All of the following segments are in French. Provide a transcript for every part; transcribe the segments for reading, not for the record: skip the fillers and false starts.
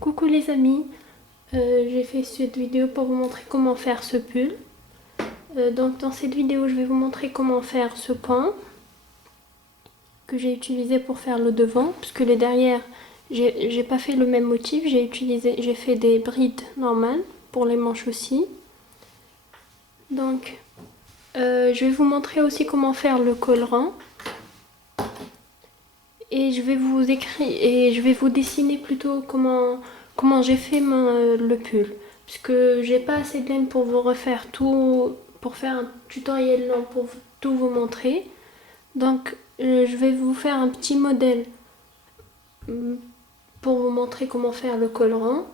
Coucou les amis, j'ai fait cette vidéo pour vous montrer comment faire ce pull. Donc dans cette vidéo je vais vous montrer comment faire ce point que j'ai utilisé pour faire le devant, puisque les derrière j'ai pas fait le même motif, j'ai fait des brides normales pour les manches aussi. Donc je vais vous montrer aussi comment faire le collant. Et je vais vous dessiner plutôt comment j'ai fait le pull. Puisque j'ai pas assez de laine pour vous refaire tout, pour faire un tutoriel long pour tout vous montrer. Donc je vais vous faire un petit modèle pour vous montrer comment faire le collant.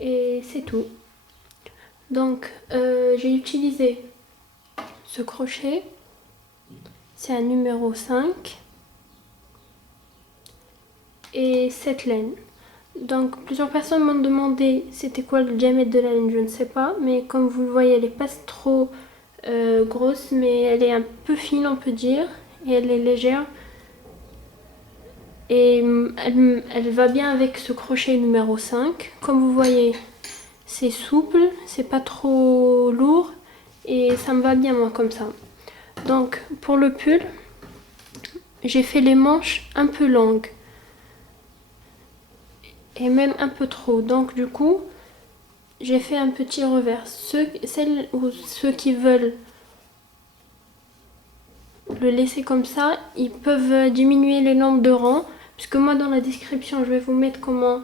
Et c'est tout. Donc j'ai utilisé ce crochet. C'est un numéro 5. Et cette laine. Donc plusieurs personnes m'ont demandé c'était quoi le diamètre de la laine, je ne sais pas, mais comme vous le voyez elle n'est pas trop grosse, mais elle est un peu fine on peut dire, et elle est légère, et elle va bien avec ce crochet numéro 5. Comme vous voyez c'est souple, c'est pas trop lourd, et ça me va bien moi comme ça. Donc pour le pull, j'ai fait les manches un peu longues, et même un peu trop, donc du coup j'ai fait un petit revers. Ceux qui veulent le laisser comme ça, ils peuvent diminuer le nombre de rangs, puisque moi dans la description je vais vous mettre comment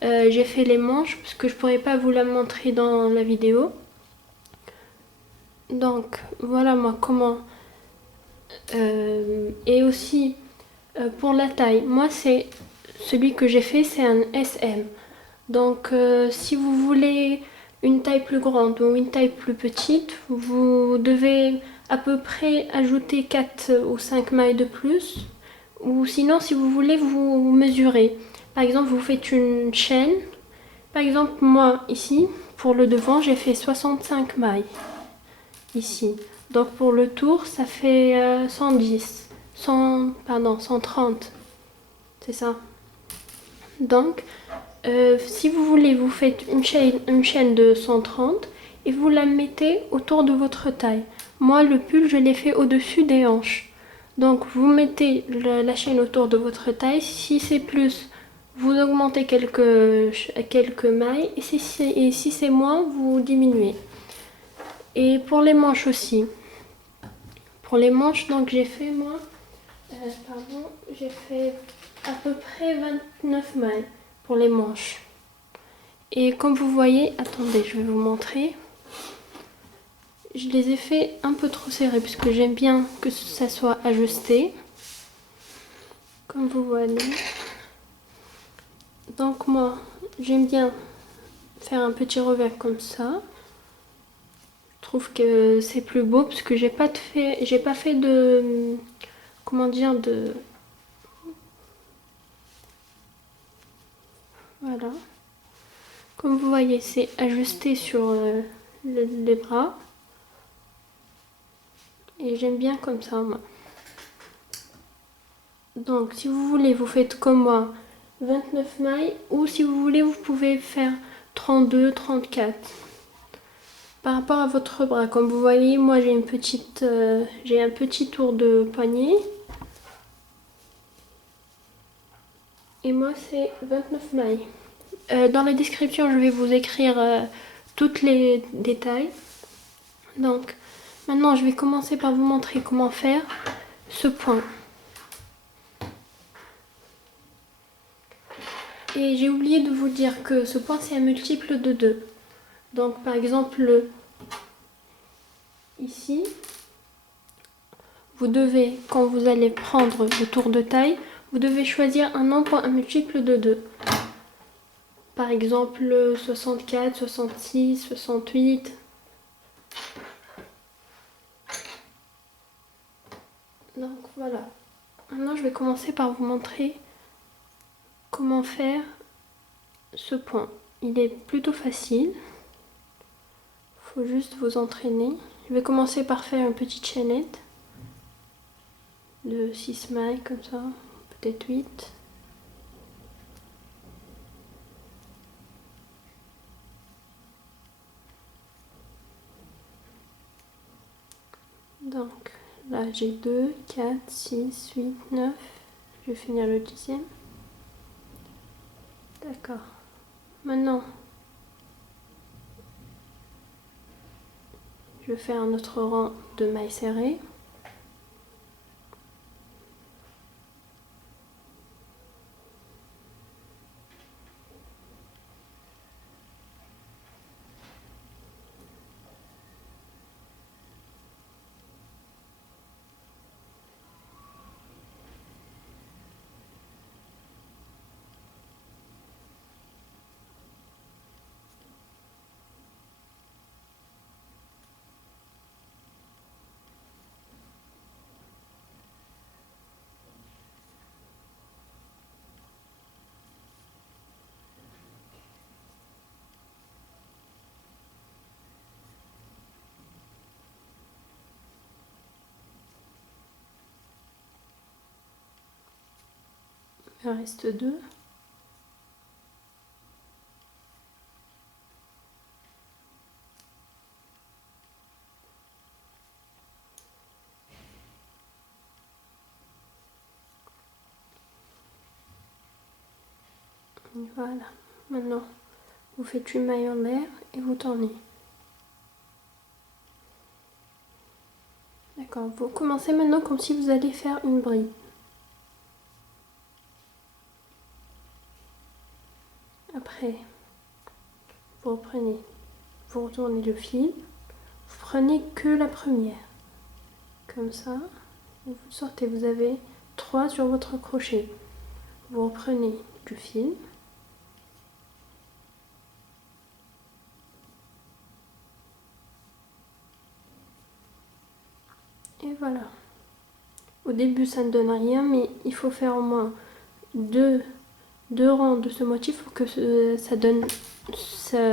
j'ai fait les manches, parce que je pourrais pas vous la montrer dans la vidéo. Donc voilà moi comment. Et aussi pour la taille, moi c'est celui que j'ai fait, c'est un SM. Donc si vous voulez une taille plus grande ou une taille plus petite, vous devez à peu près ajouter 4 ou 5 mailles de plus. Ou sinon, si vous voulez, vous mesurez. Par exemple, vous faites une chaîne. Par exemple, moi, ici, pour le devant, j'ai fait 65 mailles. Ici. Donc pour le tour, ça fait 110. 130. C'est ça. Donc, si vous voulez, vous faites une chaîne de 130 et vous la mettez autour de votre taille. Moi, le pull, je l'ai fait au-dessus des hanches. Donc, vous mettez la chaîne autour de votre taille. Si c'est plus, vous augmentez quelques mailles. Et si c'est moins, vous diminuez. Et pour les manches aussi. Pour les manches, donc j'ai fait moi, j'ai fait à peu près 29 mailles pour les manches. Et comme vous voyez, attendez, je vais vous montrer. Je les ai fait un peu trop serrés puisque j'aime bien que ça soit ajusté. Comme vous voyez. Donc moi, j'aime bien faire un petit revers comme ça. Je trouve que c'est plus beau parce que j'ai pas fait de, comment dire, de, voilà. Comme vous voyez, c'est ajusté sur les bras. Et j'aime bien comme ça, moi. Donc, si vous voulez, vous faites comme moi, 29 mailles. Ou si vous voulez, vous pouvez faire 32, 34. Par rapport à votre bras, comme vous voyez, moi j'ai un petit tour de poignet. Et moi, c'est 29 mailles. Dans la description, je vais vous écrire toutes les détails. Donc, maintenant, je vais commencer par vous montrer comment faire ce point. Et j'ai oublié de vous dire que ce point, c'est un multiple de 2. Donc, par exemple, ici, vous devez, quand vous allez prendre le tour de taille, vous devez choisir un nombre, un multiple de 2. Par exemple, 64, 66, 68. Donc voilà. Maintenant, je vais commencer par vous montrer comment faire ce point. Il est plutôt facile. Il faut juste vous entraîner. Je vais commencer par faire une petite chaînette de 6 mailles comme ça, peut-être 8. Donc là j'ai 2, 4, 6, 8, 9. Je vais finir le 10e. D'accord. Maintenant, je vais faire un autre rang de mailles serrées. Il en reste 2. Voilà. Maintenant, vous faites une maille en l'air et vous tournez. D'accord. Vous commencez maintenant comme si vous alliez faire une bride. Après, vous reprenez, vous retournez le fil. Vous prenez que la première. Comme ça. Et vous sortez. Vous avez 3 sur votre crochet. Vous reprenez du fil. Et voilà. Au début, ça ne donne rien, mais il faut faire au moins deux rangs de ce motif pour que ça donne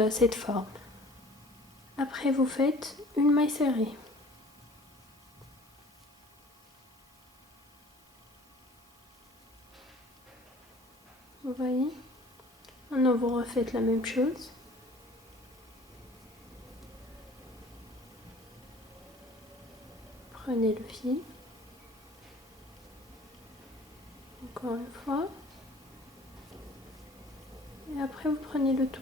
cette forme. Après, vous faites une maille serrée. Vous voyez? Maintenant, vous refaites la même chose. Prenez le fil. Encore une fois. Et après, vous prenez le tout.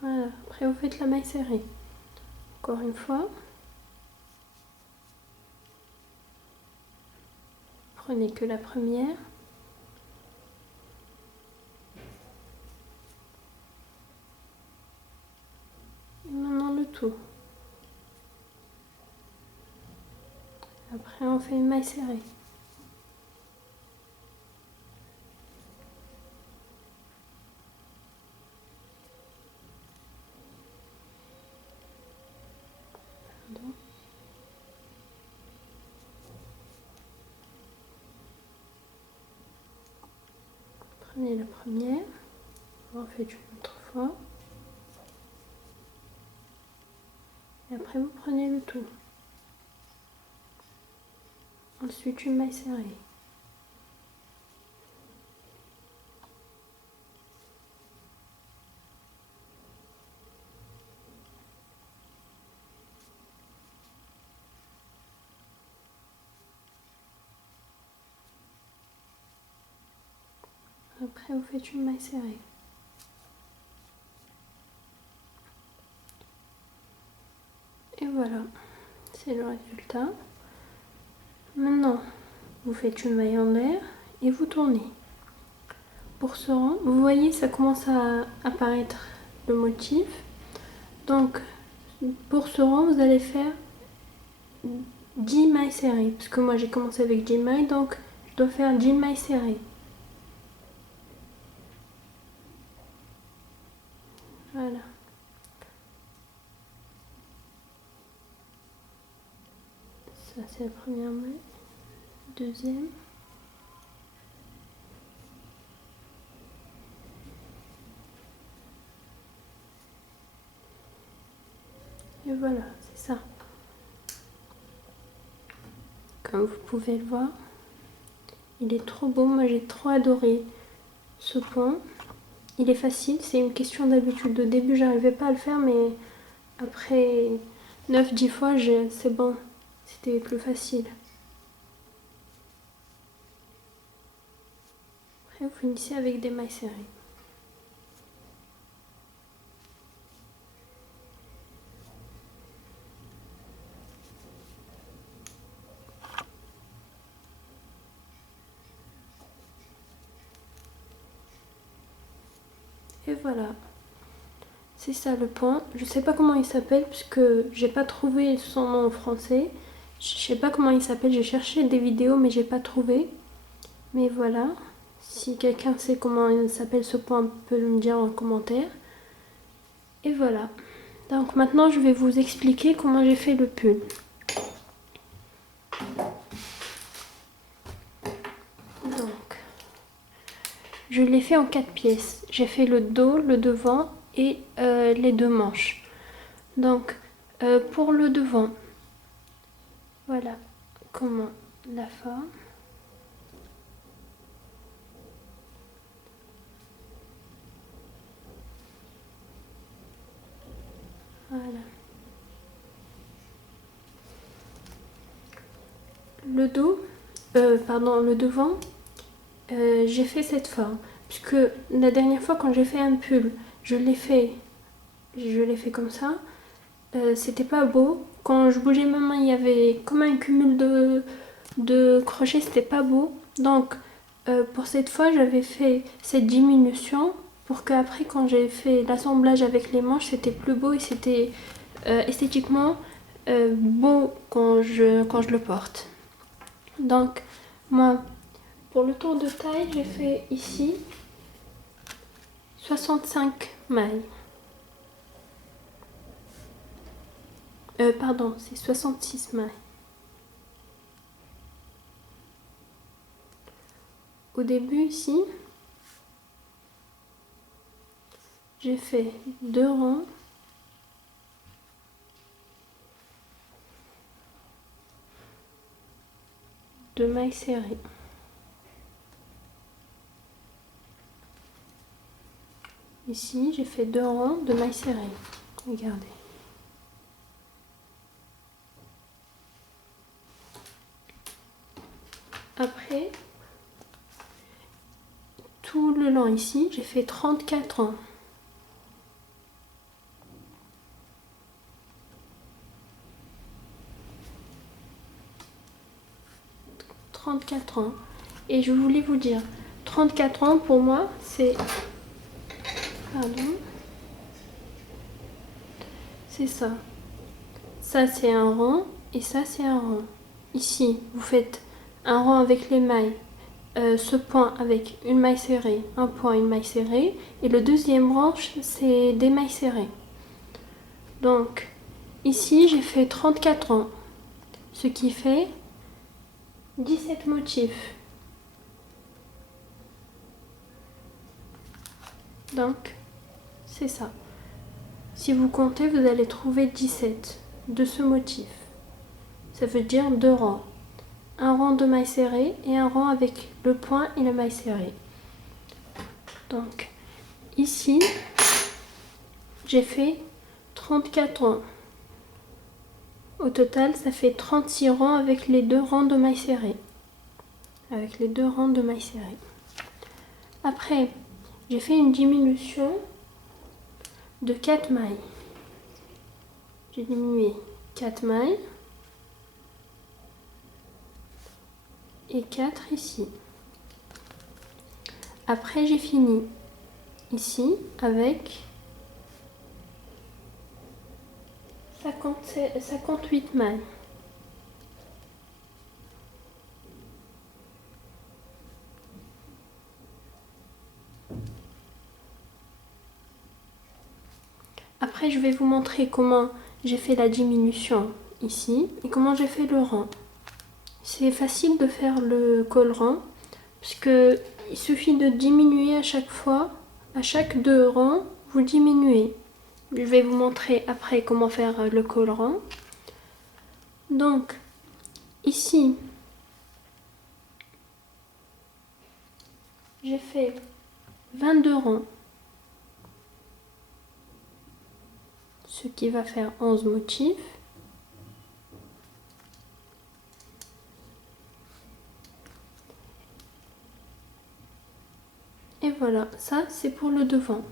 Voilà. Après, vous faites la maille serrée. Encore une fois. Prenez que la première. Et maintenant le tout. Après, on fait une maille serrée. Pardon. Prenez la première. Vous refaites une autre fois. Et après, vous prenez le tout. Ensuite, une maille serrée. Après, vous faites une maille serrée. Et voilà, c'est le résultat. Maintenant, vous faites une maille en l'air et vous tournez. Pour ce rang, vous voyez, ça commence à apparaître le motif. Donc, pour ce rang, vous allez faire 10 mailles serrées. Parce que moi, j'ai commencé avec 10 mailles, donc je dois faire 10 mailles serrées. Voilà. Ça, c'est la première maille. Deuxième. Et voilà, c'est ça. Comme vous pouvez le voir. Il est trop beau, moi j'ai trop adoré ce point. Il est facile, c'est une question d'habitude. Au début j'arrivais pas à le faire, mais après 9-10 fois c'est bon, c'était plus facile. Après vous finissez avec des mailles serrées. Et voilà, c'est ça le point. Je sais pas comment il s'appelle puisque j'ai pas trouvé son nom en français. Je sais pas comment il s'appelle, j'ai cherché des vidéos mais j'ai pas trouvé. Mais voilà, si quelqu'un sait comment il s'appelle ce point, peut me dire en commentaire. Et voilà. Donc maintenant je vais vous expliquer comment j'ai fait le pull. Donc, je l'ai fait en 4 pièces. J'ai fait le dos, le devant et les 2 manches. Donc, pour le devant, voilà comment la forme. Voilà. Le dos, le devant, j'ai fait cette forme. Puisque la dernière fois quand j'ai fait un pull, je l'ai fait comme ça. C'était pas beau. Quand je bougeais ma main, il y avait comme un cumul de crochets, c'était pas beau. Donc pour cette fois, j'avais fait cette diminution pour qu'après, quand j'ai fait l'assemblage avec les manches, c'était plus beau et c'était esthétiquement beau quand je le porte. Donc moi, pour le tour de taille, j'ai fait ici 65 mailles. Pardon, c'est 66 mailles. Au début ici, j'ai fait 2 rangs de mailles serrées. Ici, j'ai fait 2 rangs de mailles serrées. Regardez. Après, tout le long ici, j'ai fait 34 rangs. 34 ans. Et je voulais vous dire, 34 ans pour moi, c'est... Pardon. C'est ça. Ça, c'est un rang et ça, c'est un rang. Ici, vous faites un rang avec les mailles. Ce point avec une maille serrée, un point, une maille serrée. Et le deuxième rang, c'est des mailles serrées. Donc, ici, j'ai fait 34 rangs. Ce qui fait 17 motifs. Donc, c'est ça. Si vous comptez, vous allez trouver 17 de ce motif. Ça veut dire 2 rangs. Un rang de mailles serrées et un rang avec le point et la maille serrée. Donc, ici, j'ai fait 34 rangs. Au total, ça fait 36 rangs avec les 2 rangs de mailles serrées. Avec les 2 rangs de mailles serrées. Après, j'ai fait une diminution de 4 mailles. J'ai diminué 4 mailles et 4 ici. Après, j'ai fini ici avec 58 mailles. Après, je vais vous montrer comment j'ai fait la diminution ici et comment j'ai fait le rang. C'est facile de faire le col rang puisque il suffit de diminuer à chaque fois, à chaque 2 rangs, vous diminuez. Je vais vous montrer après comment faire le col rang. Donc, ici, j'ai fait 22 rangs, ce qui va faire 11 motifs. Et voilà, ça c'est pour le devant.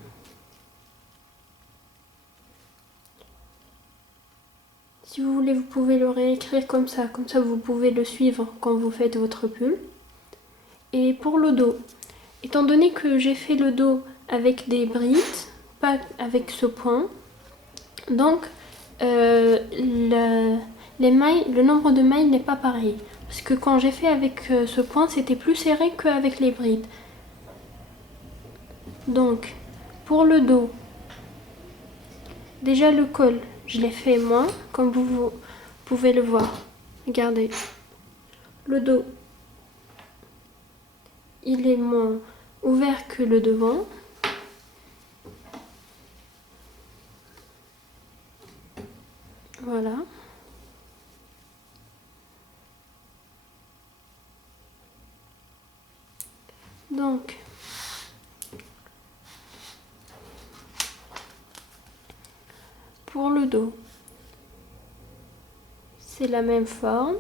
Si vous voulez, vous pouvez le réécrire comme ça vous pouvez le suivre quand vous faites votre pull. Et pour le dos, étant donné que j'ai fait le dos avec des brides, pas avec ce point, donc les mailles, le nombre de mailles n'est pas pareil. Parce que quand j'ai fait avec ce point, c'était plus serré qu'avec les brides. Donc, pour le dos, déjà le col, je l'ai fait moins, comme vous pouvez le voir. Regardez, le dos, il est moins ouvert que le devant. Voilà. Donc, pour le dos, c'est la même forme.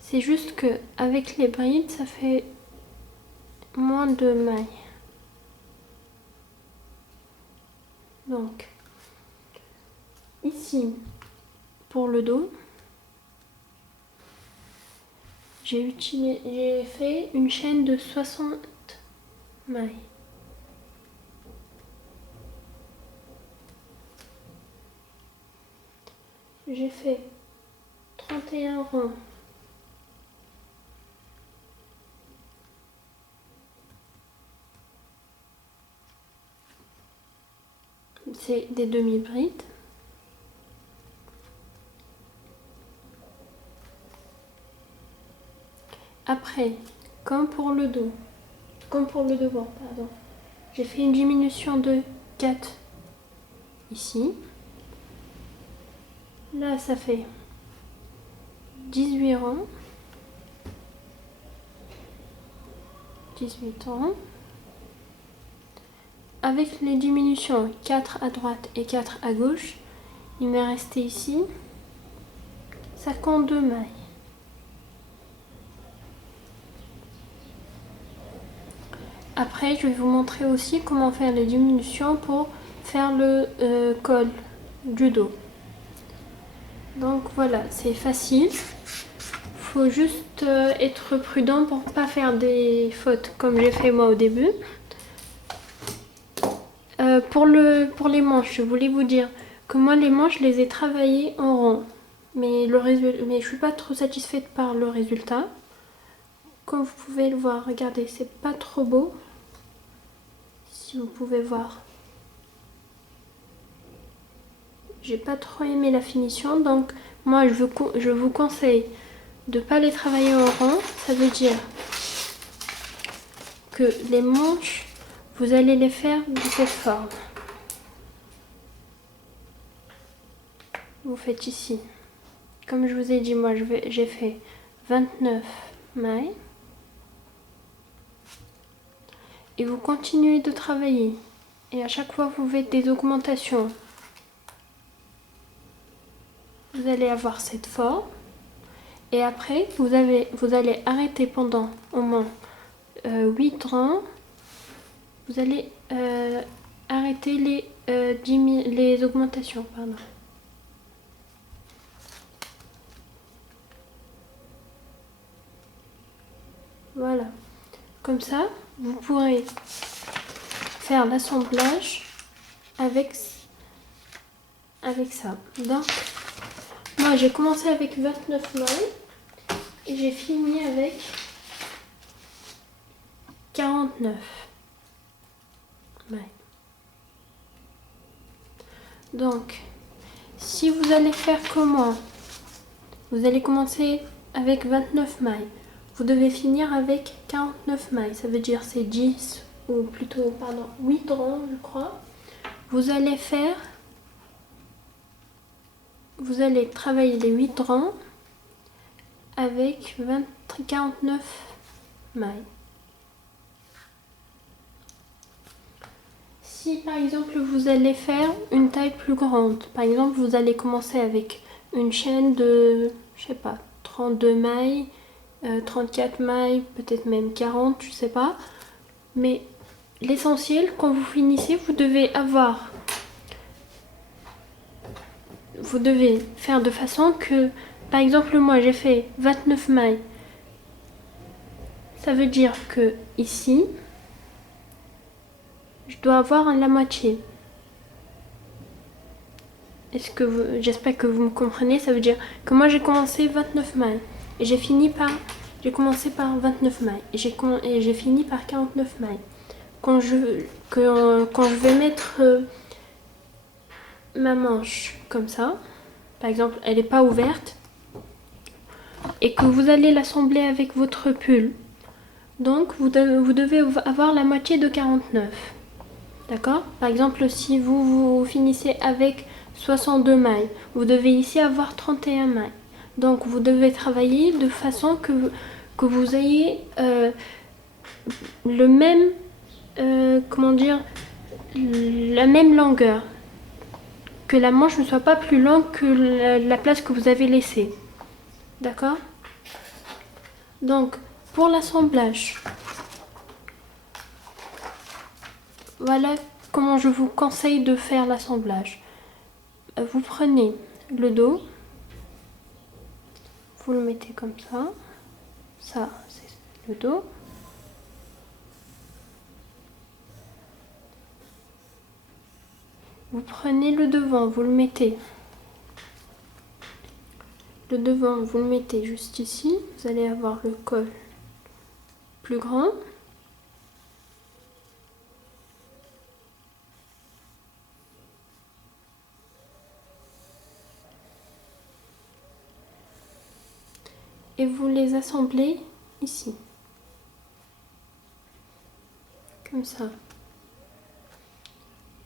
C'est juste que avec les brides, ça fait moins de mailles. Donc, ici, pour le dos, j'ai fait une chaîne de 60 mailles. J'ai fait 31 rangs. C'est des demi-brides. Après, comme pour le dos, comme pour le devant, pardon, j'ai fait une diminution de 4 ici. Là, ça fait 18 rangs. 18 rangs. Avec les diminutions 4 à droite et 4 à gauche, il m'est resté ici 52 mailles. Après, je vais vous montrer aussi comment faire les diminutions pour faire le col du dos. Donc voilà, c'est facile. Faut juste être prudent pour pas faire des fautes comme j'ai fait moi au début. Pour les manches, je voulais vous dire que moi les manches, je les ai travaillées en rond. Mais je suis pas trop satisfaite par le résultat. Comme vous pouvez le voir, regardez, c'est pas trop beau. Si vous pouvez voir. J'ai pas trop aimé la finition, donc moi je vous conseille de pas les travailler en rond. Ça veut dire que les manches, vous allez les faire de cette forme. Vous faites ici. Comme je vous ai dit, moi j'ai fait 29 mailles. Et vous continuez de travailler. Et à chaque fois vous faites des augmentations. Vous allez avoir cette forme. Et après, vous allez arrêter pendant au moins 8 rangs. Vous allez arrêter les augmentations. Pardon. Voilà. Comme ça, vous pourrez faire l'assemblage avec ça. Donc, moi j'ai commencé avec 29 mailles et j'ai fini avec 49 mailles. Donc, si vous allez faire comme moi, vous allez commencer avec 29 mailles. Vous devez finir avec 49 mailles. Ça veut dire c'est 10 ou plutôt, pardon, 8 rangs, je crois. Vous allez travailler les 8 rangs avec 49 mailles. si par exemple vous allez faire une taille plus grande, par exemple vous allez commencer avec une chaîne de, je sais pas, 32 mailles, 34 mailles, peut-être même 40, je sais pas. Mais l'essentiel, quand vous finissez, vous devez faire de façon que, par exemple moi j'ai fait 29 mailles. Ça veut dire que ici, je dois avoir la moitié. J'espère que vous me comprenez. Ça veut dire que moi j'ai commencé 29 mailles et j'ai commencé par 29 mailles et j'ai fini par 49 mailles. Quand je vais mettre ma manche comme ça, par exemple elle n'est pas ouverte, et que vous allez l'assembler avec votre pull, donc vous devez avoir la moitié de 49. D'accord? Par exemple, si vous finissez avec 62 mailles, vous devez ici avoir 31 mailles. Donc vous devez travailler de façon que vous ayez le même, la même longueur. Que la manche ne soit pas plus longue que la place que vous avez laissée. D'accord? Donc, pour l'assemblage, voilà comment je vous conseille de faire l'assemblage. Vous prenez le dos, vous le mettez comme ça. Ça, c'est le dos. Vous prenez le devant, vous le mettez. Le devant, vous le mettez juste ici. Vous allez avoir le col plus grand. Et vous les assemblez ici. Comme ça.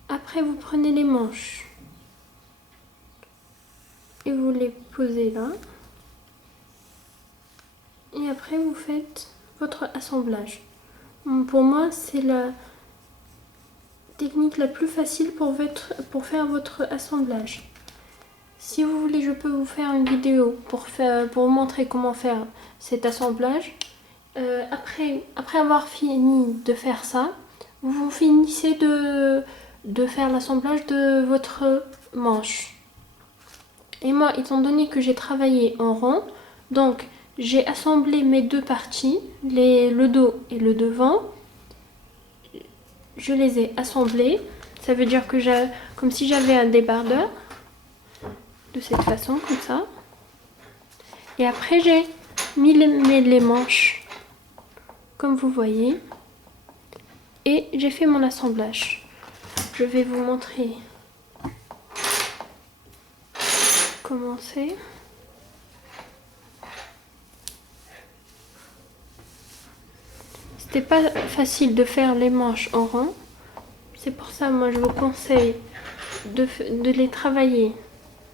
Après, vous prenez les manches. Et vous les posez là. Et après, vous faites votre assemblage. Pour moi, c'est la technique la plus facile pour faire votre assemblage. Si vous voulez, je peux vous faire une vidéo pour vous montrer comment faire cet assemblage. Après avoir fini de faire ça, vous finissez de faire l'assemblage de votre manche. Et moi, étant donné que j'ai travaillé en rond, donc j'ai assemblé mes deux parties, le dos et le devant. Je les ai assemblés. Ça veut dire que comme si j'avais un débardeur. De cette façon, comme ça. Et après, j'ai mis les manches, comme vous voyez. Et j'ai fait mon assemblage. Je vais vous montrer comment c'est. C'était pas facile de faire les manches en rond. C'est pour ça, moi, je vous conseille de les travailler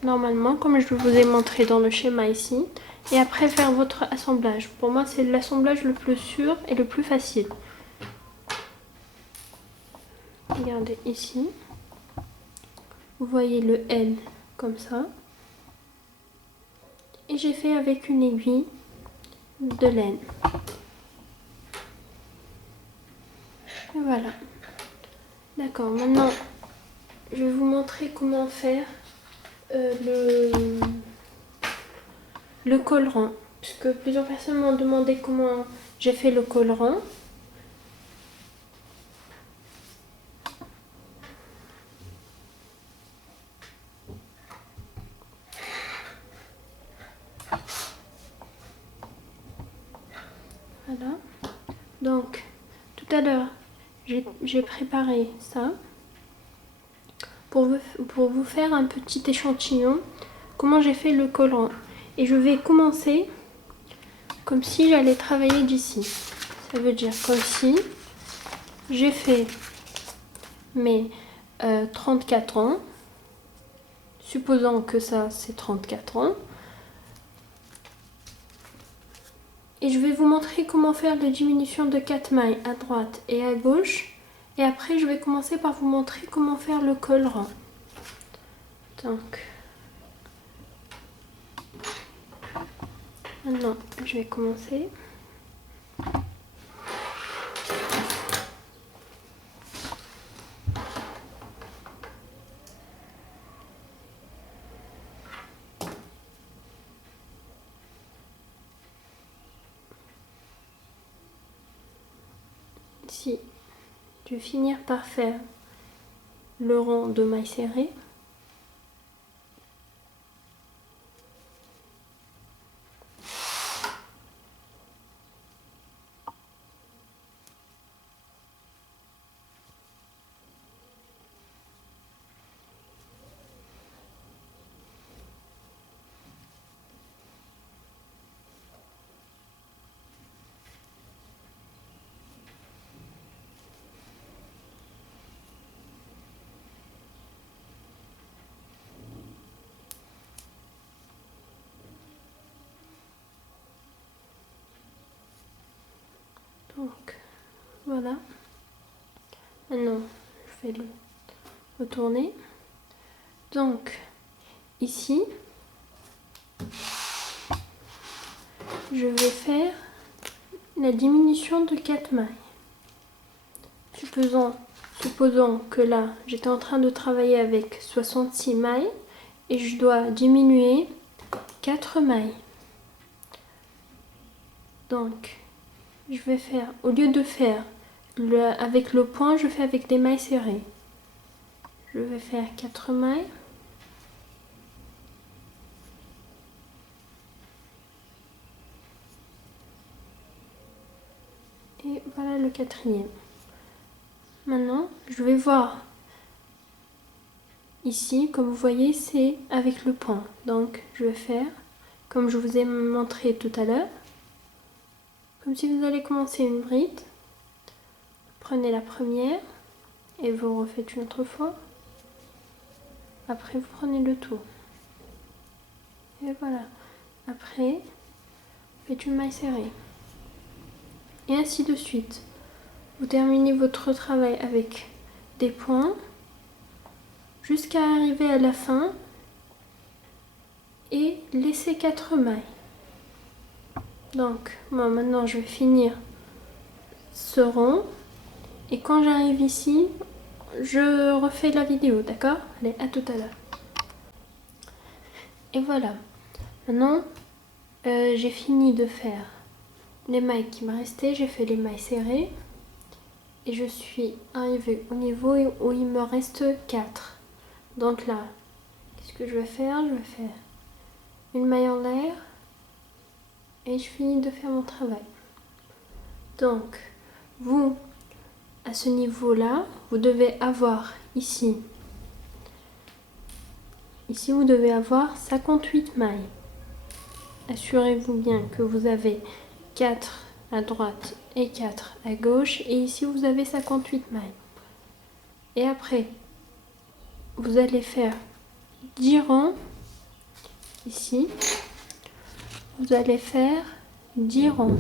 normalement, comme je vous ai montré dans le schéma ici. Et après, faire votre assemblage. Pour moi, c'est l'assemblage le plus sûr et le plus facile. Regardez ici. Vous voyez le L comme ça. Et j'ai fait avec une aiguille de laine. Et voilà. D'accord, maintenant je vais vous montrer comment faire le collerant. Puisque plusieurs personnes m'ont demandé comment j'ai fait le collerant. Voilà. Donc, tout à l'heure, j'ai préparé ça pour vous faire un petit échantillon comment j'ai fait le collant. Et je vais commencer comme si j'allais travailler d'ici. Ça veut dire comme si j'ai fait mes 34 ans. Supposons que ça, c'est 34 ans. Et je vais vous montrer comment faire la diminution de 4 mailles à droite et à gauche. Et après, je vais commencer par vous montrer comment faire le col rond. Donc, maintenant, je vais commencer. Ici, je vais finir par faire le rond de mailles serrées. Donc, voilà. Maintenant, je vais le retourner. Donc, ici, je vais faire la diminution de 4 mailles. Supposons que là, j'étais en train de travailler avec 66 mailles et je dois diminuer 4 mailles. Donc, je vais faire, au lieu de faire avec le point, je fais avec des mailles serrées. Je vais faire 4 mailles. Et voilà le quatrième. Maintenant, je vais voir. Ici, comme vous voyez, c'est avec le point. Donc, je vais faire comme je vous ai montré tout à l'heure. Comme si vous allez commencer une bride. Prenez la première et vous refaites une autre fois. Après, vous prenez le tour. Et voilà. Après, vous faites une maille serrée. Et ainsi de suite. Vous terminez votre travail avec des points jusqu'à arriver à la fin et laisser 4 mailles. Donc, moi maintenant je vais finir ce rond et quand j'arrive ici, je refais la vidéo, d'accord? Allez, à tout à l'heure. Et voilà. Maintenant, j'ai fini de faire les mailles qui me restaient, j'ai fait les mailles serrées et je suis arrivée au niveau où il me reste 4. Donc là, qu'est-ce que je vais faire? Je vais faire une maille en l'air et je finis de faire mon travail. Donc, vous, à ce niveau-là, vous devez avoir ici, vous devez avoir 58 mailles. Assurez-vous bien que vous avez 4 à droite et 4 à gauche et ici vous avez 58 mailles. Et après, vous allez faire 10 rangs ici. Vous allez faire 10 rangs.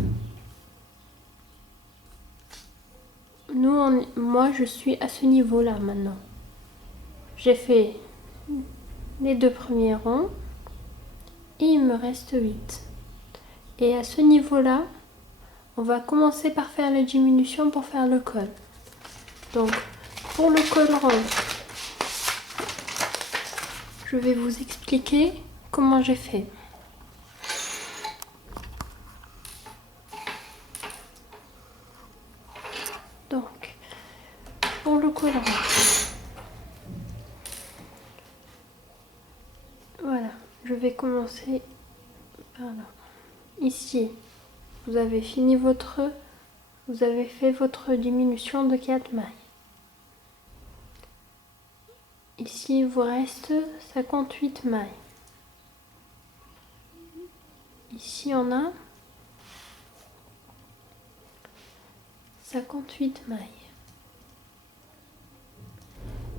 Moi, je suis à ce niveau-là maintenant. J'ai fait les 2 premiers rangs et il me reste 8. Et à ce niveau-là, on va commencer par faire la diminution pour faire le col. Donc, pour le col rond, je vais vous expliquer comment j'ai fait. Donc, pour le col rond, voilà, je vais commencer par là. Ici, vous avez fait votre diminution de 4 mailles. Ici, il vous reste 58 mailles. Ici, on a 58 mailles.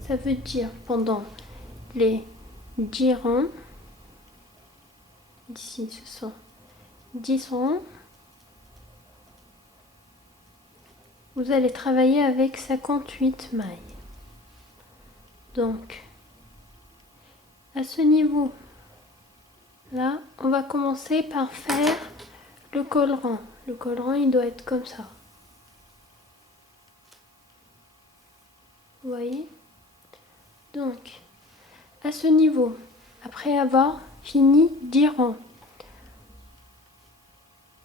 Ça veut dire pendant les 10 rangs, ici ce sont 10 rangs, vous allez travailler avec 58 mailles. Donc, à ce niveau, là, on va commencer par faire le collerant. Le collerant, il doit être comme ça. Vous voyez? Donc, à ce niveau, après avoir fini 10 rangs,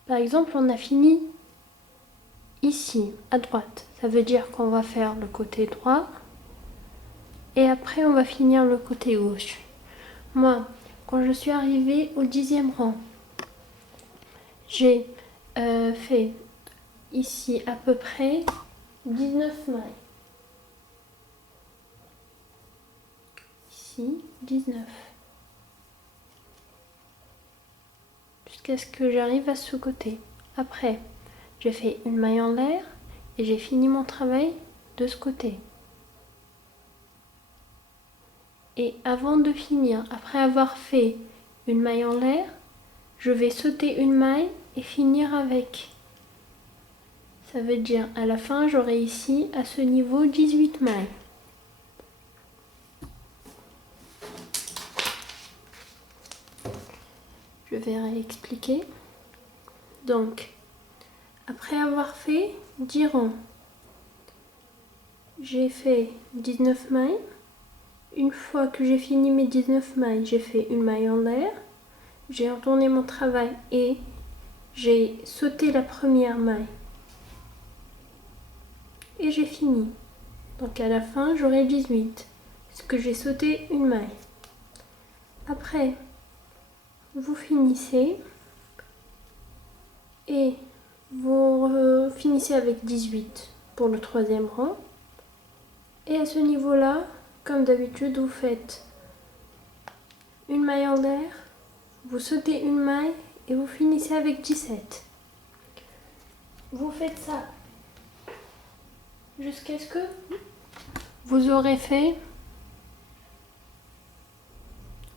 par exemple, on a fini ici, à droite. Ça veut dire qu'on va faire le côté droit et après on va finir le côté gauche. Moi, quand je suis arrivée au 10e rang, j'ai fait ici à peu près 19 mailles. Ici, 19. Jusqu'à ce que j'arrive à ce côté. Après, j'ai fait une maille en l'air et j'ai fini mon travail de ce côté. Et avant de finir, après avoir fait une maille en l'air, je vais sauter une maille et finir avec. Ça veut dire à la fin, j'aurai ici à ce niveau 18 mailles. Je vais réexpliquer. Donc, après avoir fait 10 rangs, j'ai fait 19 mailles. Une fois que j'ai fini mes 19 mailles, j'ai fait une maille en l'air. J'ai retourné mon travail et j'ai sauté la première maille. Et j'ai fini. Donc à la fin, j'aurai 18. Parce que j'ai sauté une maille. Après, vous finissez. Et vous finissez avec 18 pour le 3e rang. Et à ce niveau-là, comme d'habitude, vous faites une maille en l'air, vous sautez une maille et vous finissez avec 17. Vous faites ça jusqu'à ce que vous aurez fait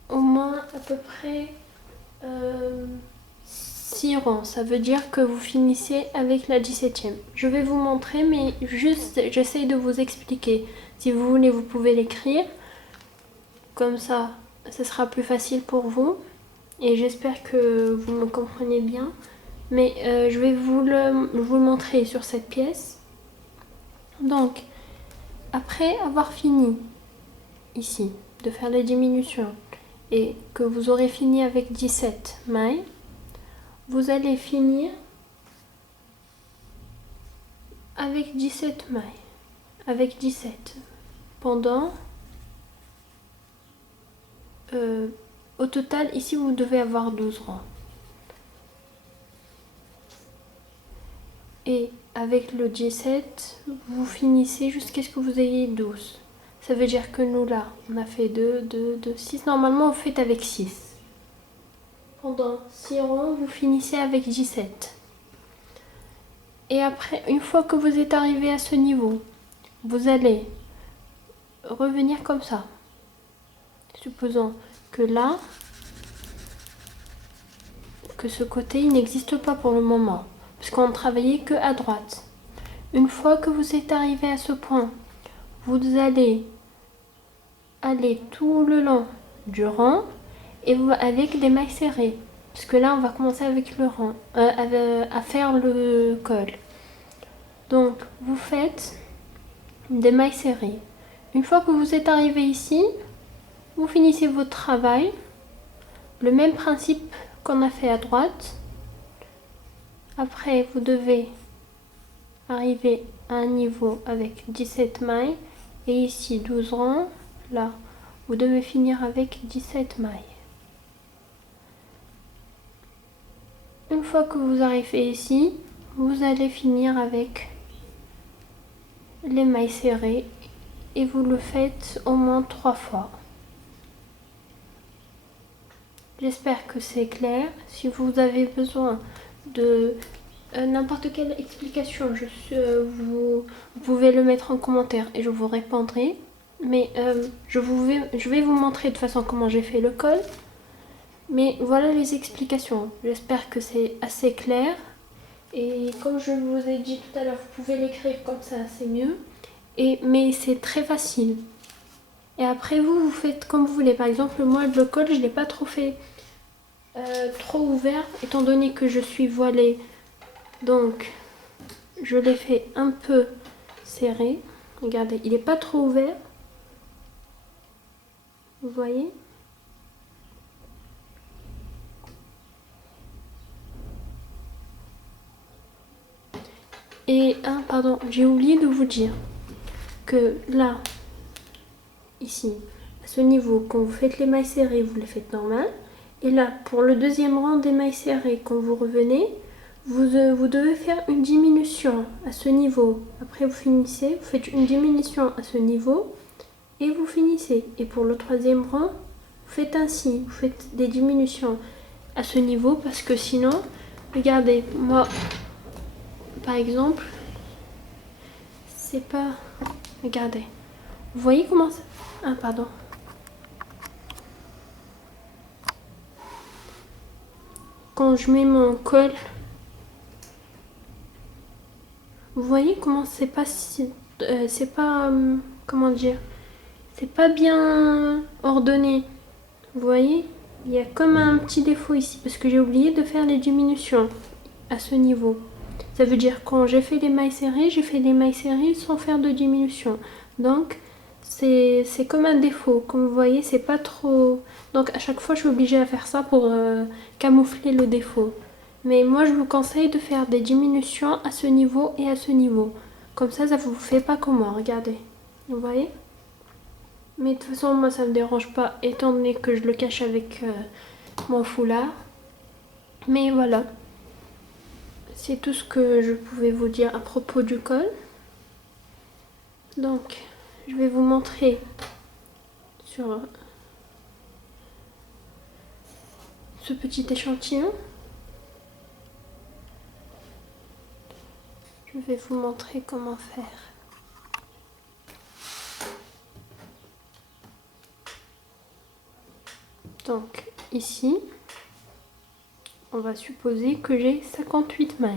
au moins à peu près 6 rangs. Ça veut dire que vous finissez avec la 17e. Je vais vous montrer, mais juste j'essaye de vous expliquer. Si vous voulez, vous pouvez l'écrire. Comme ça, ce sera plus facile pour vous. Et j'espère que vous me comprenez bien. Mais je vais vous le montrer sur cette pièce. Donc, après avoir fini ici de faire les diminutions et que vous aurez fini avec 17 mailles, vous allez finir avec 17 mailles, avec 17 pendant au total ici vous devez avoir 12 rangs. Et avec le 17, vous finissez jusqu'à ce que vous ayez 12. Ça veut dire que nous là, on a fait 2, 2, 2, 6. Normalement, vous faites avec 6. Pendant 6 rangs, vous finissez avec 17. Et après, une fois que vous êtes arrivé à ce niveau, vous allez revenir comme ça. Supposons que là, que ce côté, il n'existe pas pour le moment. Parce qu'on ne travaillait que à droite. Une fois que vous êtes arrivé à ce point, vous allez aller tout le long du rang et avec des mailles serrées. Parce que là, on va commencer avec le rang, à faire le col. Donc, vous faites des mailles serrées. Une fois que vous êtes arrivé ici, vous finissez votre travail. Le même principe qu'on a fait à droite. Après, vous devez arriver à un niveau avec 17 mailles. Et ici, 12 rangs. Là, vous devez finir avec 17 mailles. Une fois que vous arrivez ici, vous allez finir avec les mailles serrées. Et vous le faites au moins 3 fois. J'espère que c'est clair. Si vous avez besoin de n'importe quelle explication, vous pouvez le mettre en commentaire et je vous répondrai. Mais je vais vous montrer de toute façon comment j'ai fait le col. Mais voilà les explications. J'espère que c'est assez clair. Et comme je vous ai dit tout à l'heure, vous pouvez l'écrire comme ça, c'est mieux. Mais c'est très facile. Et après vous faites comme vous voulez. Par exemple, moi le col, je ne l'ai pas trop fait trop ouvert, étant donné que je suis voilée. Donc, je l'ai fait un peu serré. Regardez, il n'est pas trop ouvert. Vous voyez? Et, pardon, j'ai oublié de vous dire que là, ici, à ce niveau, quand vous faites les mailles serrées, vous les faites normal. Et là, pour le deuxième rang des mailles serrées, quand vous revenez, vous devez faire une diminution à ce niveau. Après, vous finissez, vous faites une diminution à ce niveau et vous finissez. Et pour le troisième rang, vous faites ainsi. Vous faites des diminutions à ce niveau parce que sinon, regardez, moi, par exemple, c'est pas... Regardez. Vous voyez comment ça... Ah, pardon. Quand je mets mon col, vous voyez comment c'est pas si, comment dire, c'est pas bien ordonné. Vous voyez, il y a comme un petit défaut ici parce que j'ai oublié de faire les diminutions à ce niveau. Ça veut dire quand j'ai fait les mailles serrées sans faire de diminution. Donc c'est comme un défaut. Comme vous voyez, c'est pas trop. Donc à chaque fois, je suis obligée à faire ça pour camoufler le défaut. Mais moi, je vous conseille de faire des diminutions à ce niveau et à ce niveau. Comme ça vous fait pas comme moi. Regardez. Vous voyez? Mais de toute façon, moi, ça me dérange pas, étant donné que je le cache avec mon foulard. Mais voilà. C'est tout ce que je pouvais vous dire à propos du col. Donc, je vais vous montrer sur ce petit échantillon. Je vais vous montrer comment faire. Donc, ici, on va supposer que j'ai 58 mailles.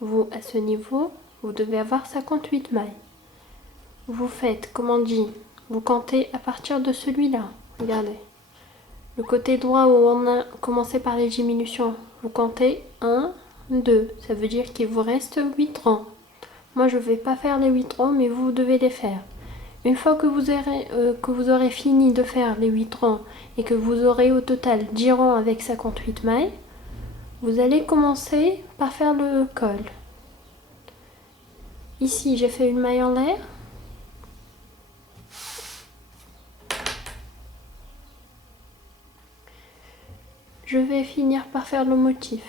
Vous, à ce niveau, vous devez avoir 58 mailles. Vous faites, comme on dit, vous comptez à partir de celui-là. Regardez. Le côté droit où on a commencé par les diminutions, vous comptez 1, 2. Ça veut dire qu'il vous reste 8 rangs. Moi, je ne vais pas faire les 8 rangs, mais vous devez les faire. Une fois que vous aurez fini de faire les 8 rangs et que vous aurez au total 10 rangs avec 58 mailles, vous allez commencer par faire le col. Ici, j'ai fait une maille en l'air. Je vais finir par faire le motif.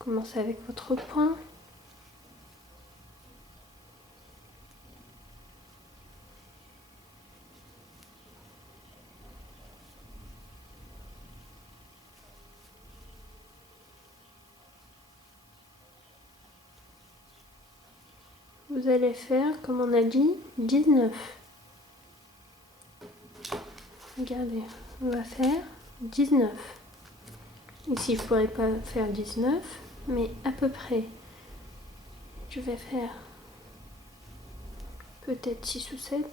Commencez avec votre point. Vous allez faire, comme on a dit, 19. Regardez, on va faire 19. Ici, je ne pourrais pas faire 19, mais à peu près. Je vais faire peut-être 6 ou 7,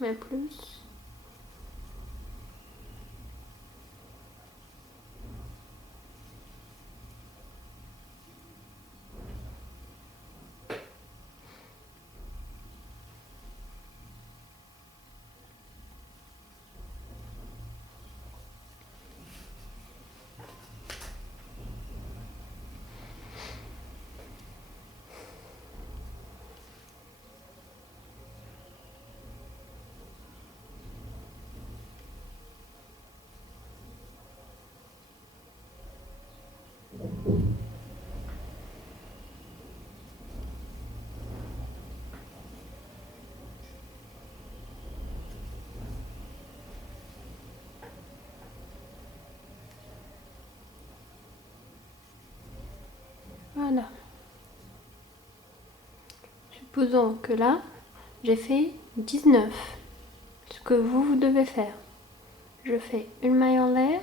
mais plus. Voilà. Supposons que là, j'ai fait 19. Ce que vous devez faire. Je fais une maille en l'air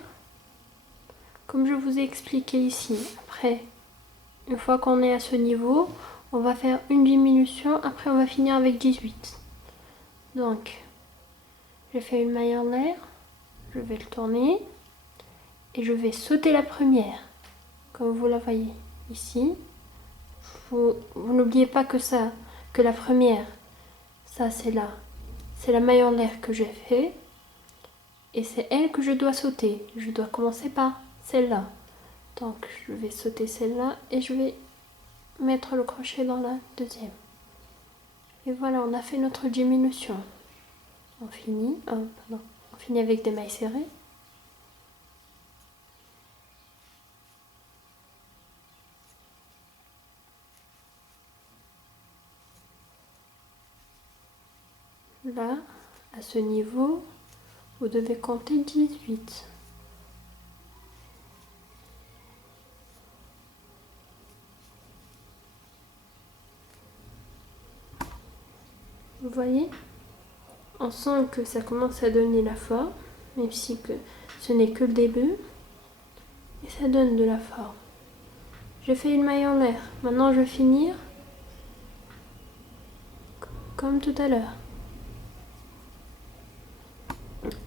comme je vous ai expliqué ici, après, une fois qu'on est à ce niveau, on va faire une diminution, après on va finir avec 18. Donc, j'ai fait une maille en l'air, je vais le tourner et je vais sauter la première, comme vous la voyez ici. Vous n'oubliez pas que la première, ça c'est la maille en l'air que j'ai fait et c'est elle que je dois sauter. Je dois commencer par celle-là. Donc je vais sauter celle-là et je vais mettre le crochet dans la deuxième. Et voilà, on a fait notre diminution. On finit avec des mailles serrées. Là, à ce niveau, vous devez compter 18. Vous voyez? On sent que ça commence à donner la forme, même si que ce n'est que le début. Et ça donne de la forme. J'ai fait une maille en l'air. Maintenant, je vais finir comme tout à l'heure.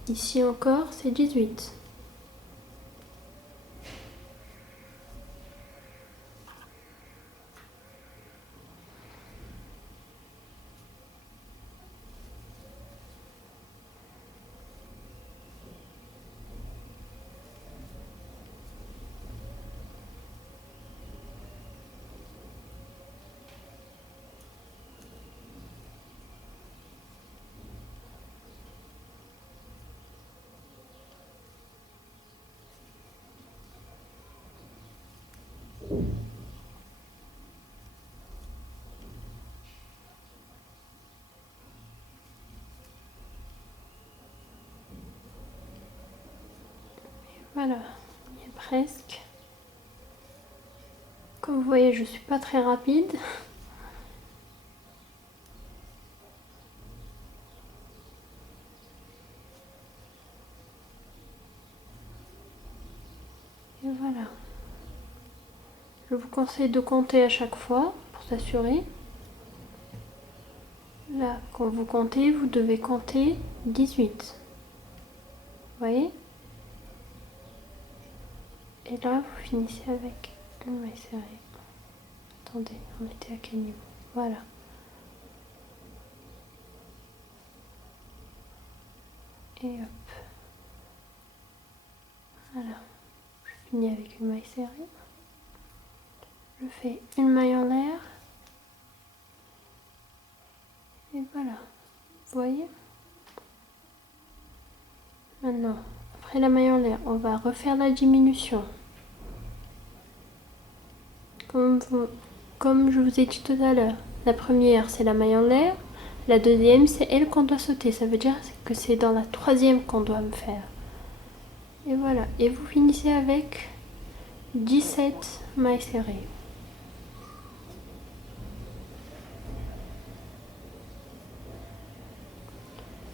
Ici encore, c'est 18. Voilà, il y a presque. Comme vous voyez, je ne suis pas très rapide. Et voilà. Je vous conseille de compter à chaque fois pour s'assurer. Là, quand vous comptez, vous devez compter 18. Vous voyez? Et là, vous finissez avec une maille serrée. Attendez, on était à quel niveau? Voilà. Et hop. Voilà. Je finis avec une maille serrée. Je fais une maille en l'air. Et voilà. Vous voyez? Maintenant, après la maille en l'air, on va refaire la diminution. Comme je vous ai dit tout à l'heure, la première c'est la maille en l'air, la deuxième c'est elle qu'on doit sauter, ça veut dire que c'est dans la troisième qu'on doit me faire. Et voilà, et vous finissez avec 17 mailles serrées.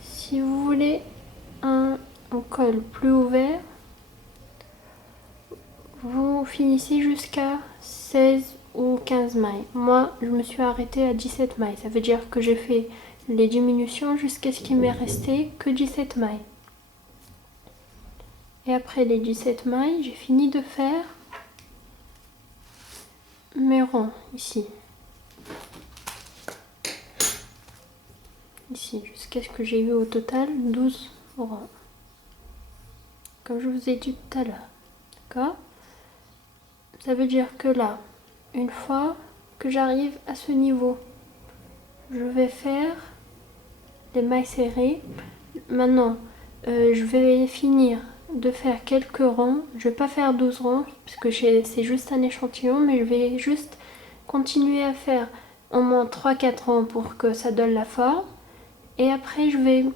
Si vous voulez un col plus ouvert, vous finissez jusqu'à 16 ou 15 mailles. Moi, je me suis arrêtée à 17 mailles. Ça veut dire que j'ai fait les diminutions jusqu'à ce qu'il m'est resté que 17 mailles. Et après les 17 mailles, j'ai fini de faire mes ronds ici. Ici, jusqu'à ce que j'ai eu au total 12 ronds. Comme je vous ai dit tout à l'heure. D'accord? Ça veut dire que là, une fois que j'arrive à ce niveau, je vais faire les mailles serrées. Maintenant, je vais finir de faire quelques ronds. Je vais pas faire 12 ronds parce que c'est juste un échantillon, mais je vais juste continuer à faire au moins 3-4 ronds pour que ça donne la forme. Et après, une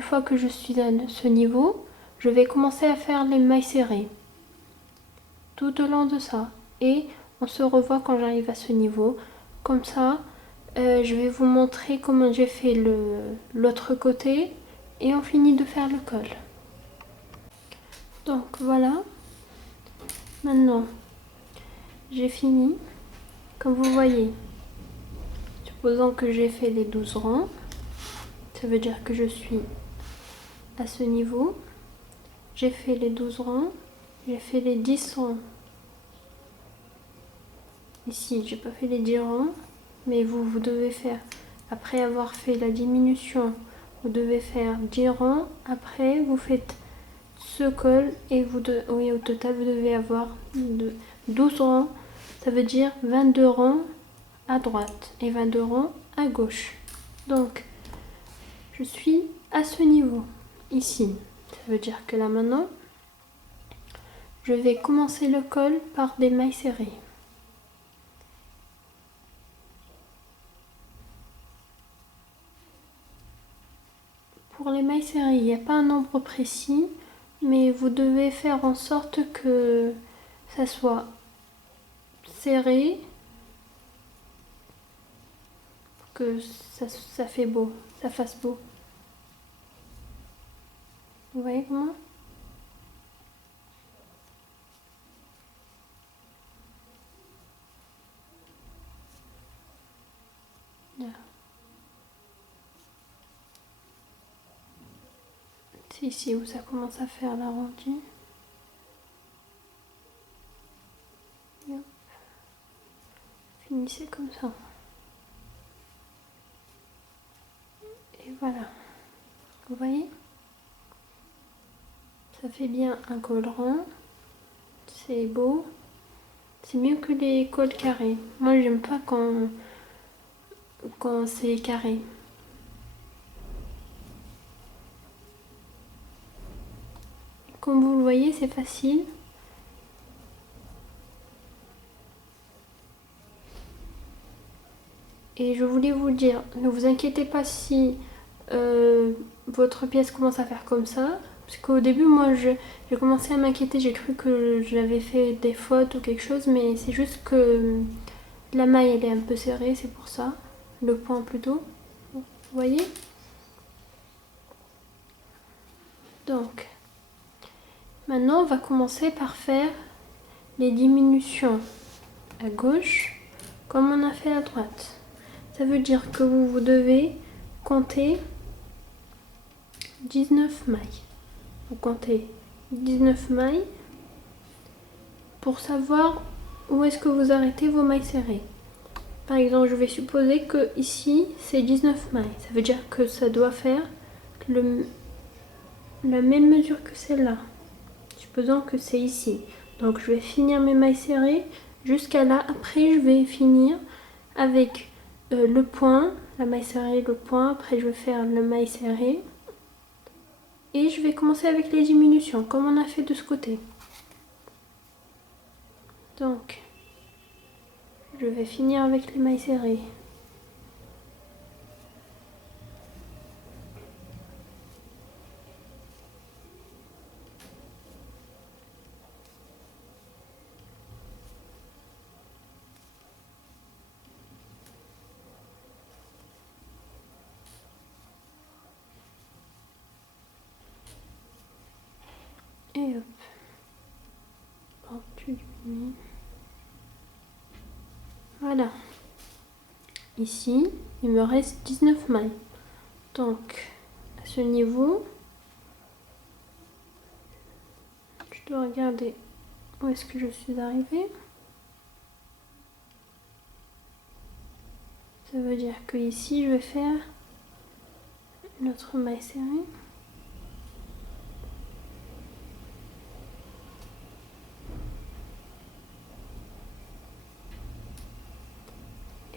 fois que je suis à ce niveau, je vais commencer à faire les mailles serrées tout au long de ça. Et on se revoit quand j'arrive à ce niveau. Comme ça, je vais vous montrer comment j'ai fait l'autre côté et on finit de faire le col. Donc voilà, maintenant j'ai fini. Comme vous voyez, supposons que j'ai fait les 12 rangs, ça veut dire que je suis à ce niveau. J'ai fait les 12 rangs, j'ai fait les 10 rangs. Ici, j'ai pas fait les 10 rangs, mais vous devez faire, après avoir fait la diminution, vous devez faire 10 rangs. Après, vous faites ce col et oui, au total, vous devez avoir 12 rangs. Ça veut dire 22 rangs à droite et 22 rangs à gauche. Donc, je suis à ce niveau, ici. Ça veut dire que là, maintenant, je vais commencer le col par des mailles serrées. Pour les mailles serrées, il n'y a pas un nombre précis, mais vous devez faire en sorte que ça soit serré, que ça fait beau, ça fasse beau. Vous voyez comment? Là. C'est ici où ça commence à faire l'arrondi. Finissez comme ça. Et voilà. Vous voyez? Ça fait bien un col rond. C'est beau. C'est mieux que les cols carrés. Moi, j'aime pas quand c'est carré. Comme vous le voyez, c'est facile. Et je voulais vous dire, ne vous inquiétez pas si votre pièce commence à faire comme ça. Parce qu'au début, moi, j'ai commencé à m'inquiéter. J'ai cru que j'avais fait des fautes ou quelque chose. Mais c'est juste que la maille, elle est un peu serrée, c'est pour ça. Le point plutôt. Vous voyez? Donc, maintenant, on va commencer par faire les diminutions à gauche comme on a fait à droite. Ça veut dire que vous devez compter 19 mailles. Vous comptez 19 mailles pour savoir où est-ce que vous arrêtez vos mailles serrées. Par exemple, je vais supposer que ici c'est 19 mailles. Ça veut dire que ça doit faire la même mesure que celle-là. Supposons que c'est ici. Donc je vais finir mes mailles serrées jusqu'à là. Après je vais finir avec le point, la maille serrée, le point. Après je vais faire le maille serrée. Et je vais commencer avec les diminutions, comme on a fait de ce côté. Donc, je vais finir avec les mailles serrées. Et hop. Bon, tu diminues. Voilà. Ici, il me reste 19 mailles. Donc, à ce niveau, je dois regarder où est-ce que je suis arrivée. Ça veut dire que ici, je vais faire notre maille serrée.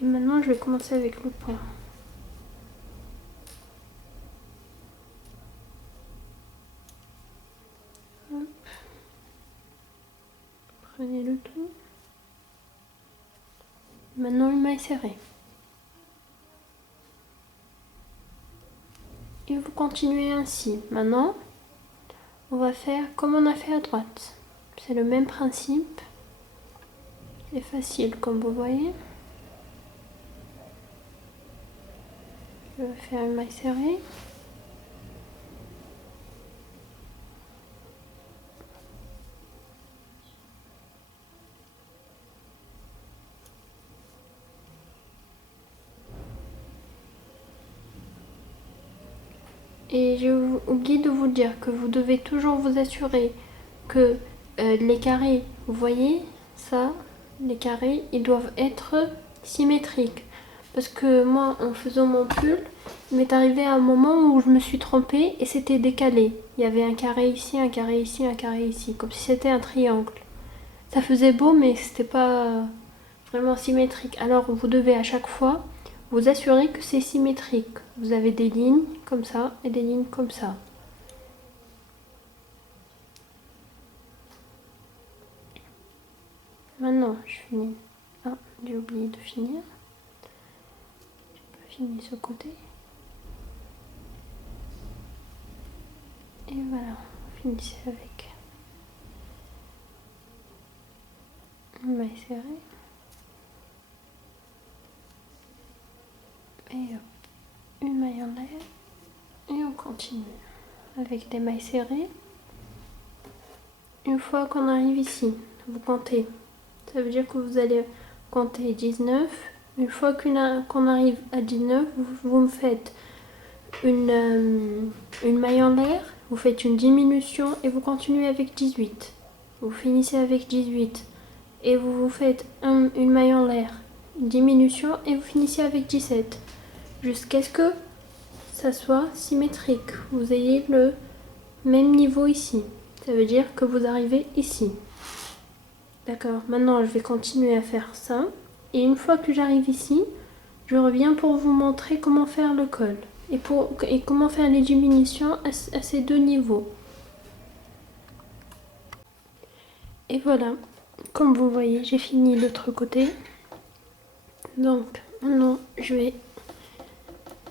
Et maintenant, je vais commencer avec le point. Hop. Prenez le tout. Maintenant, le maille serré. Et vous continuez ainsi. Maintenant, on va faire comme on a fait à droite. C'est le même principe. C'est facile, comme vous voyez. Je vais faire une maille serrée. Et j'ai oublié de vous dire que vous devez toujours vous assurer que les carrés, vous voyez ça, les carrés, ils doivent être symétriques. Parce que moi, en faisant mon pull, il m'est arrivé à un moment où je me suis trompée et c'était décalé. Il y avait un carré ici, un carré ici, un carré ici, comme si c'était un triangle. Ça faisait beau, mais c'était pas vraiment symétrique. Alors vous devez à chaque fois vous assurer que c'est symétrique. Vous avez des lignes comme ça et des lignes comme ça. Maintenant, je finis. Ah, j'ai oublié de finir. J'ai pas fini ce côté. Et voilà, finissez avec une maille serrée. Et hop, une maille en l'air. Et on continue avec des mailles serrées. Une fois qu'on arrive ici, vous comptez. Ça veut dire que vous allez compter 19. Une fois qu'on arrive à 19, vous me faites une maille en l'air, vous faites une diminution et vous continuez avec 18. Vous finissez avec 18 et vous faites une maille en l'air, une diminution et vous finissez avec 17. Jusqu'à ce que ça soit symétrique. Vous ayez le même niveau ici. Ça veut dire que vous arrivez ici. D'accord, maintenant je vais continuer à faire ça. Et une fois que j'arrive ici, je reviens pour vous montrer comment faire le col. Et comment faire les diminutions à ces deux niveaux. Et voilà, comme vous voyez, j'ai fini l'autre côté. Donc maintenant, je vais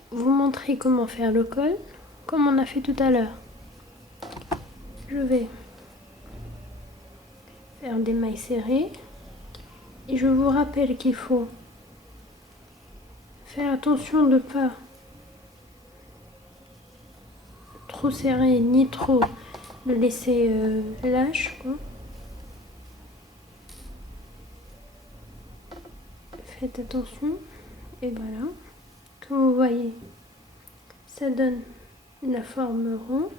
vous montrer comment faire le col, comme on a fait tout à l'heure. Je vais faire des mailles serrées. Et je vous rappelle qu'il faut faire attention de ne pas trop serrer ni trop le laisser lâche, quoi. Faites attention. Et voilà, comme vous voyez, ça donne la forme rond.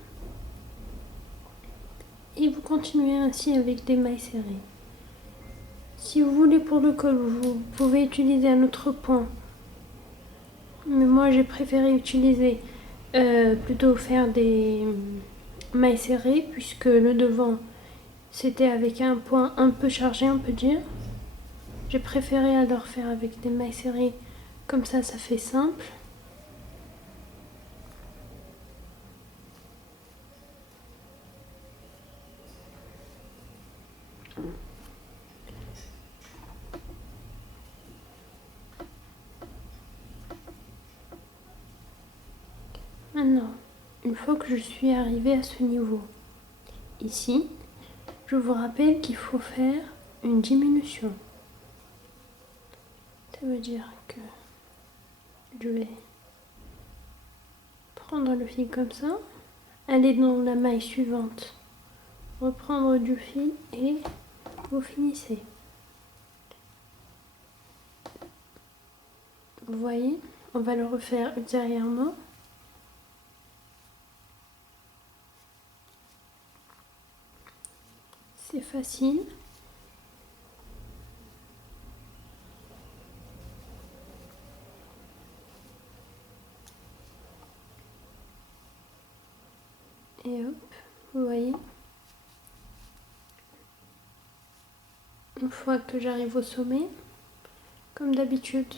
Et vous continuez ainsi avec des mailles serrées. Si vous voulez pour le col, vous pouvez utiliser un autre point. Mais moi j'ai préféré utiliser plutôt faire des mailles serrées puisque le devant c'était avec un point un peu chargé, on peut dire. J'ai préféré alors faire avec des mailles serrées, comme ça fait simple. Maintenant, une fois que je suis arrivée à ce niveau, ici, je vous rappelle qu'il faut faire une diminution. Ça veut dire que je vais prendre le fil comme ça, aller dans la maille suivante, reprendre du fil et vous finissez. Vous voyez, on va le refaire ultérieurement. C'est facile. Et hop, vous voyez. Une fois que j'arrive au sommet, comme d'habitude,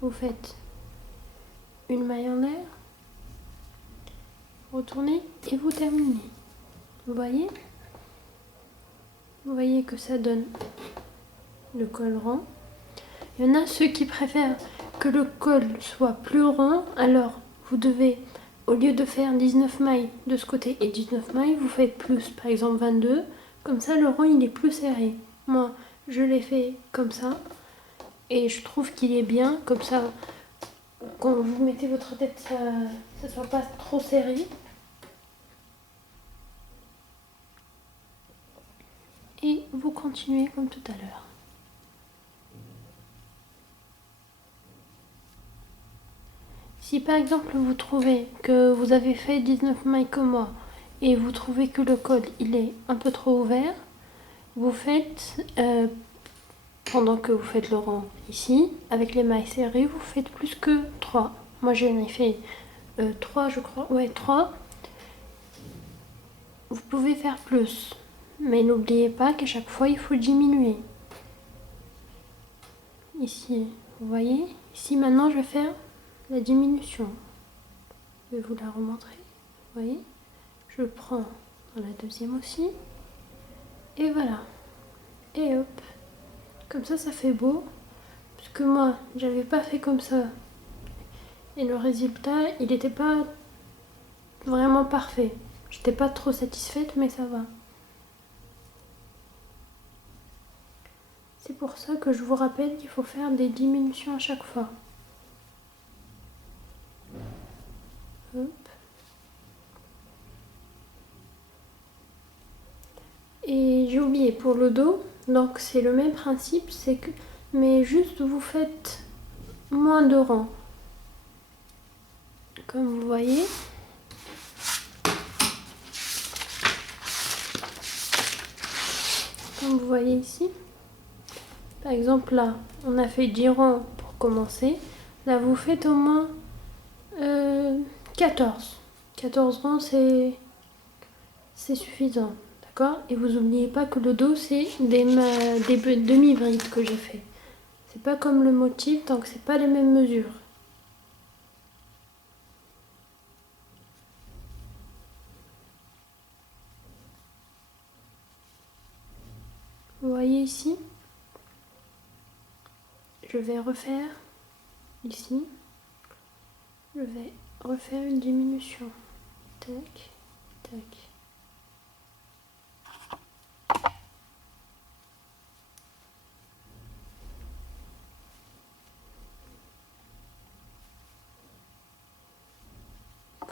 vous faites une maille en l'air, retournez et vous terminez. Vous voyez? Vous voyez que ça donne le col rond. Il y en a ceux qui préfèrent que le col soit plus rond, alors vous devez, au lieu de faire 19 mailles de ce côté et 19 mailles, vous faites plus, par exemple 22, comme ça le rond il est plus serré. Moi je l'ai fait comme ça et je trouve qu'il est bien, comme ça quand vous mettez votre tête ça ne soit pas trop serré. Et vous continuez comme tout à l'heure. Si par exemple vous trouvez que vous avez fait 19 mailles comme moi et vous trouvez que le col il est un peu trop ouvert, vous faites, pendant que vous faites le rang ici, avec les mailles serrées, vous faites plus que 3. Moi j'en ai fait 3 je crois, ouais 3. Vous pouvez faire plus, mais n'oubliez pas qu'à chaque fois il faut diminuer. Ici, vous voyez, ici maintenant je vais faire la diminution. Je vais vous la remontrer, vous voyez. Je prends dans la deuxième aussi, et voilà. Et hop, comme ça fait beau, parce que moi j'avais pas fait comme ça. Et le résultat, il n'était pas vraiment parfait. J'étais pas trop satisfaite, mais ça va. C'est pour ça que je vous rappelle qu'il faut faire des diminutions à chaque fois. Hop. Et j'ai oublié pour le dos, donc c'est le même principe, c'est que, mais juste vous faites moins de rangs. Comme vous voyez. Comme vous voyez ici. Par exemple là, on a fait 10 rangs pour commencer. Là vous faites au moins 14. 14 rangs c'est suffisant. D'accord. Et vous n'oubliez pas que le dos c'est des demi-brides que j'ai fait. C'est pas comme le motif, donc c'est pas les mêmes mesures. Vous voyez ici, je vais refaire ici, je vais refaire une diminution. Tac, tac.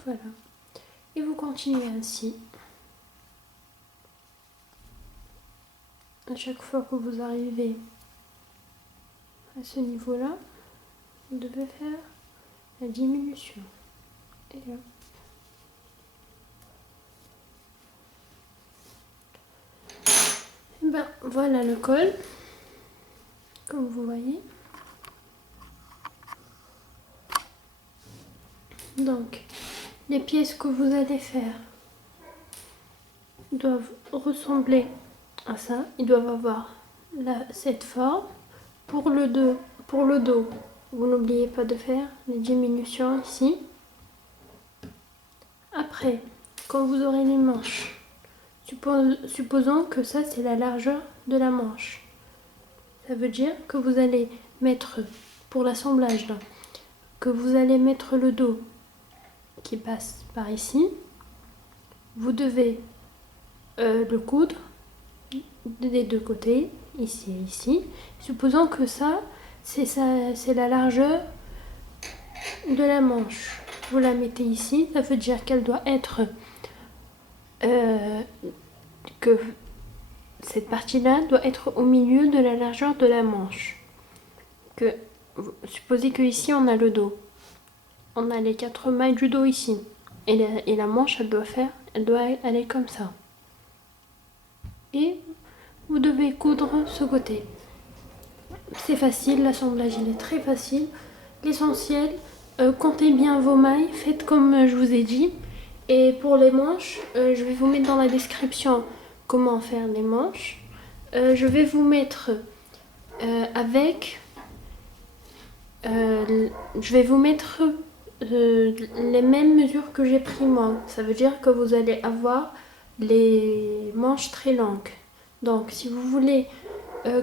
Voilà. Et vous continuez ainsi. À chaque fois que vous arrivez à ce niveau-là, vous devez faire la diminution. Et là. Et ben voilà le col, comme vous voyez. Donc, les pièces que vous allez faire doivent ressembler à ça. Ils doivent avoir cette forme. Pour le dos, vous n'oubliez pas de faire les diminutions ici. Après, quand vous aurez les manches, supposons que ça c'est la largeur de la manche. Ça veut dire que vous allez mettre, pour l'assemblage là, que vous allez mettre le dos qui passe par ici. Vous devez le coudre des deux côtés, ici et ici. Supposons que ça, c'est la largeur de la manche. Vous la mettez ici, ça veut dire qu'elle doit être que cette partie-là doit être au milieu de la largeur de la manche. Supposez que ici on a le dos, on a les 4 mailles du dos ici, et la manche elle doit aller comme ça. Et vous devez coudre ce côté. C'est facile, l'assemblage il est très facile. L'essentiel, comptez bien vos mailles, faites comme je vous ai dit. Et pour les manches, je vais vous mettre dans la description comment faire les manches. Je vais vous mettre je vais vous mettre les mêmes mesures que j'ai pris moi. Ça veut dire que vous allez avoir les manches très longues. Donc si vous voulez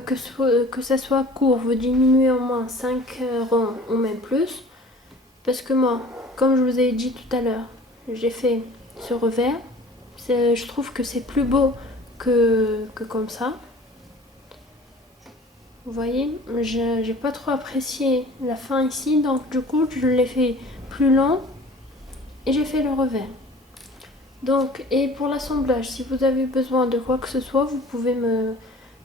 que ça soit court, vous diminuez au moins 5 rangs ou même plus. Parce que moi, comme je vous ai dit tout à l'heure, j'ai fait ce revers. Je trouve que c'est plus beau que comme ça. Vous voyez, j'ai pas trop apprécié la fin ici, donc du coup je l'ai fait plus long et j'ai fait le revers. Donc, et pour l'assemblage, si vous avez besoin de quoi que ce soit, vous pouvez me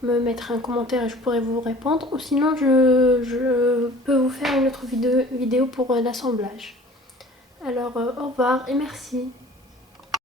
mettre un commentaire et je pourrai vous répondre. Ou sinon, je peux vous faire une autre vidéo pour l'assemblage. Alors au revoir et merci.